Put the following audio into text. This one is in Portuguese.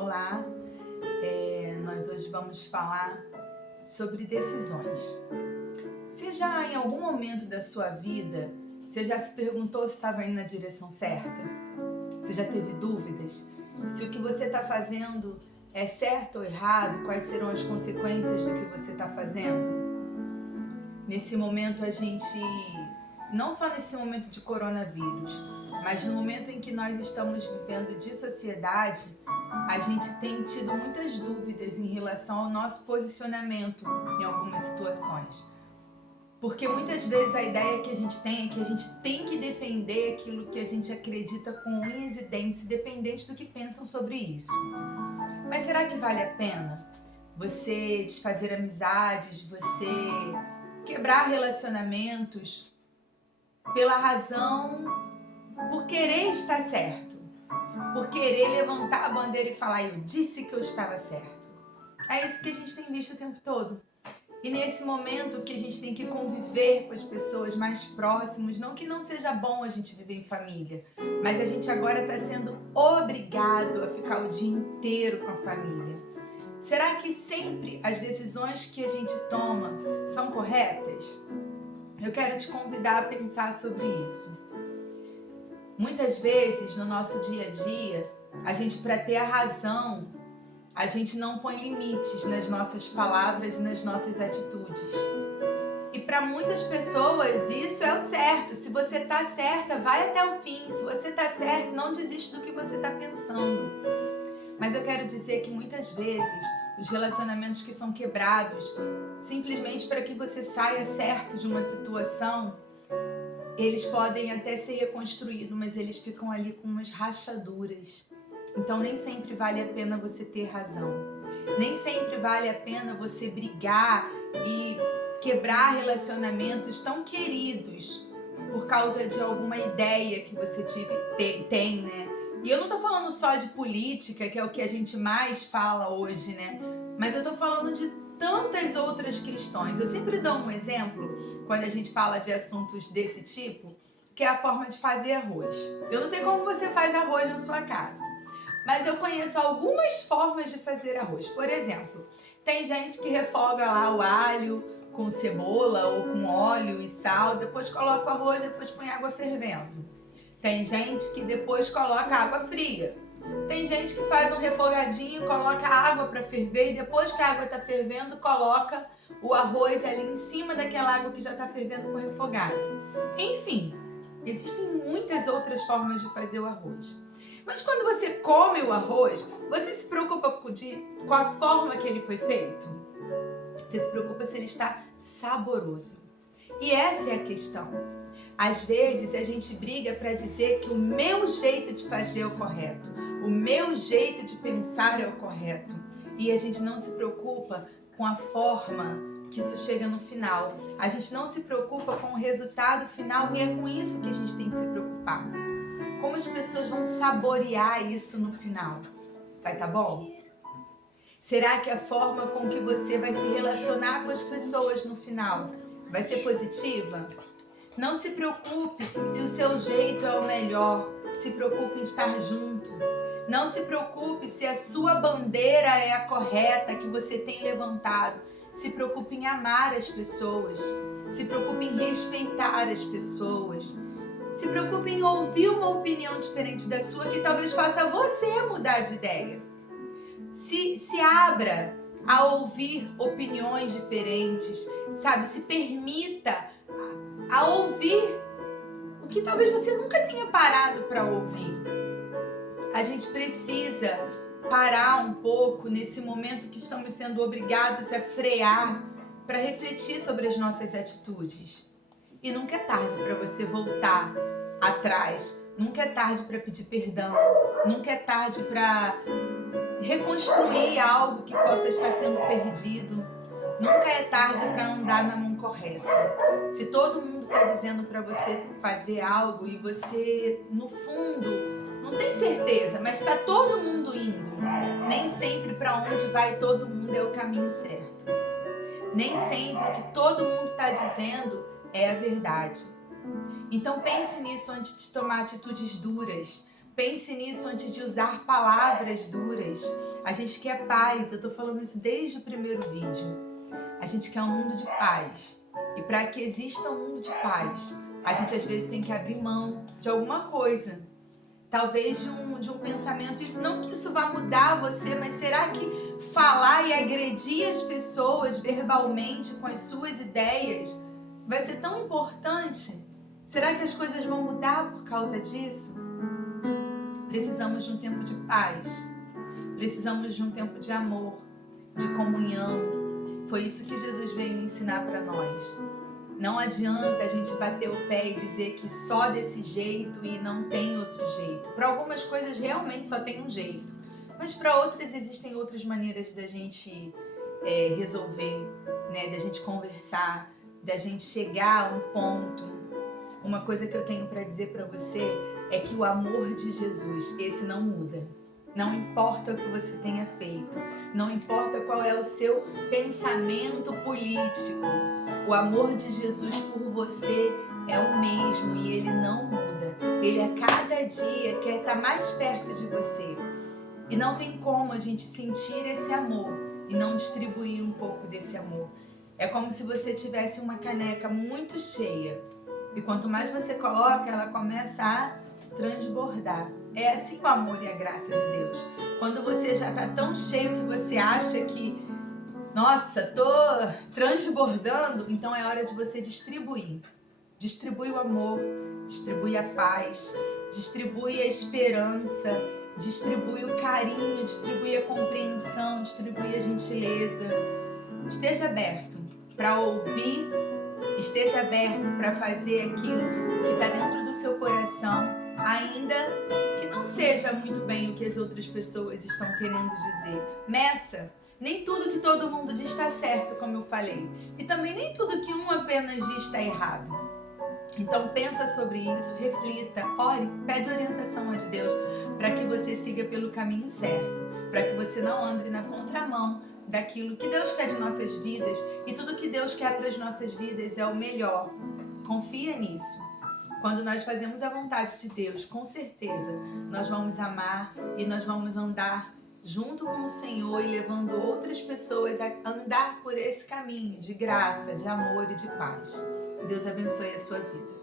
Olá, nós hoje vamos falar sobre decisões. Você já em algum momento da sua vida, você já se perguntou se estava indo na direção certa? Você já teve dúvidas? Se o que você está fazendo é certo ou errado? Quais serão as consequências do que você está fazendo? Nesse momento não só nesse momento de coronavírus, mas no momento em que nós estamos vivendo de sociedade, a gente tem tido muitas dúvidas em relação ao nosso posicionamento em algumas situações. Porque muitas vezes a ideia que a gente tem é que a gente tem que defender aquilo que a gente acredita com unhas e dentes, independente do que pensam sobre isso. Mas será que vale a pena você desfazer amizades, você quebrar relacionamentos pela razão, por querer estar certo, por querer levantar a bandeira e falar, eu disse que eu estava certo? É isso que a gente tem visto o tempo todo. E nesse momento que a gente tem que conviver com as pessoas mais próximas, não que não seja bom a gente viver em família, mas a gente agora está sendo obrigado a ficar o dia inteiro com a família. Será que sempre as decisões que a gente toma são corretas? Eu quero te convidar a pensar sobre isso. Muitas vezes no nosso dia a dia, a gente, para ter a razão, a gente não põe limites nas nossas palavras e nas nossas atitudes. E para muitas pessoas isso é o certo. Se você está certa, vai até o fim. Se você está certo, não desiste do que você está pensando. Mas eu quero dizer que muitas vezes os relacionamentos que são quebrados, simplesmente para que você saia certo de uma situação, eles podem até ser reconstruídos, mas eles ficam ali com umas rachaduras. Então nem sempre vale a pena você ter razão. Nem sempre vale a pena você brigar e quebrar relacionamentos tão queridos por causa de alguma ideia que você tem, né? E eu não tô falando só de política, que é o que a gente mais fala hoje, né? Mas eu tô falando de tantas outras questões. Eu sempre dou um exemplo quando a gente fala de assuntos desse tipo, que é a forma de fazer arroz. Eu não sei como você faz arroz na sua casa, mas eu conheço algumas formas de fazer arroz. Por exemplo, tem gente que refoga lá o alho com cebola ou com óleo e sal, depois coloca o arroz, depois põe água fervendo. Tem gente que depois coloca água fria. Tem gente que faz um refogadinho, coloca água para ferver e depois que a água está fervendo, coloca o arroz ali em cima daquela água que já está fervendo com o refogado. Enfim, existem muitas outras formas de fazer o arroz. Mas quando você come o arroz, você se preocupa com a forma que ele foi feito? Você se preocupa se ele está saboroso. E essa é a questão. Às vezes a gente briga para dizer que o meu jeito de fazer é o correto, o meu jeito de pensar é o correto. E a gente não se preocupa com a forma que isso chega no final. A gente não se preocupa com o resultado final e é com isso que a gente tem que se preocupar. Como as pessoas vão saborear isso no final? Vai estar bom? Será que a forma com que você vai se relacionar com as pessoas no final vai ser positiva? Não se preocupe se o seu jeito é o melhor, se preocupe em estar junto. Não se preocupe se a sua bandeira é a correta que você tem levantado. Se preocupe em amar as pessoas, se preocupe em respeitar as pessoas. Se preocupe em ouvir uma opinião diferente da sua que talvez faça você mudar de ideia. Se abra a ouvir opiniões diferentes, sabe? Se permita a ouvir o que talvez você nunca tenha parado para ouvir. A gente precisa parar um pouco nesse momento que estamos sendo obrigados a frear para refletir sobre as nossas atitudes. E nunca é tarde para você voltar atrás, nunca é tarde para pedir perdão, nunca é tarde para reconstruir algo que possa estar sendo perdido. Nunca é tarde para andar na mão correta. Se todo mundo está dizendo para você fazer algo e você, no fundo, não tem certeza, mas está todo mundo indo, nem sempre para onde vai todo mundo é o caminho certo. Nem sempre o que todo mundo está dizendo é a verdade. Então pense nisso antes de tomar atitudes duras, Pense nisso antes de usar palavras duras. A gente quer paz, eu tô falando isso desde o primeiro vídeo. A gente quer um mundo de paz. E para que exista um mundo de paz, a gente às vezes tem que abrir mão de alguma coisa. Talvez de um pensamento. Isso não que isso vá mudar você, mas será que falar e agredir as pessoas verbalmente com as suas ideias vai ser tão importante? Será que as coisas vão mudar por causa disso? Precisamos de um tempo de paz. Precisamos de um tempo de amor, de comunhão. Foi isso que Jesus veio ensinar para nós. Não adianta a gente bater o pé e dizer que só desse jeito e não tem outro jeito. Para algumas coisas realmente só tem um jeito, mas para outras existem outras maneiras da gente resolver, né? Da gente conversar, da gente chegar a um ponto. Uma coisa que eu tenho para dizer para você é que o amor de Jesus, esse não muda. Não importa o que você tenha feito, não importa qual é o seu pensamento político, o amor de Jesus por você é o mesmo e ele não muda. Ele a cada dia quer estar mais perto de você. E não tem como a gente sentir esse amor e não distribuir um pouco desse amor. É como se você tivesse uma caneca muito cheia e quanto mais você coloca, ela começa a transbordar. É assim o amor e a graça de Deus. Quando você já está tão cheio que você acha que, nossa, tô transbordando, então é hora de você distribuir. Distribui o amor, distribui a paz, distribui a esperança, distribui o carinho, distribui a compreensão, distribui a gentileza. Esteja aberto para ouvir, esteja aberto para fazer aquilo que está dentro do seu coração, ainda que não seja muito bem o que as outras pessoas estão querendo dizer. Meça. Nem tudo que todo mundo diz está certo, como eu falei. E também nem tudo que um apenas diz está errado. Então pensa sobre isso, reflita, ore, pede orientação a Deus para que você siga pelo caminho certo, para que você não ande na contramão daquilo que Deus quer de nossas vidas, e tudo que Deus quer para as nossas vidas é o melhor. Confia nisso. Quando nós fazemos a vontade de Deus, com certeza, nós vamos amar e nós vamos andar junto com o Senhor e levando outras pessoas a andar por esse caminho de graça, de amor e de paz. Deus abençoe a sua vida.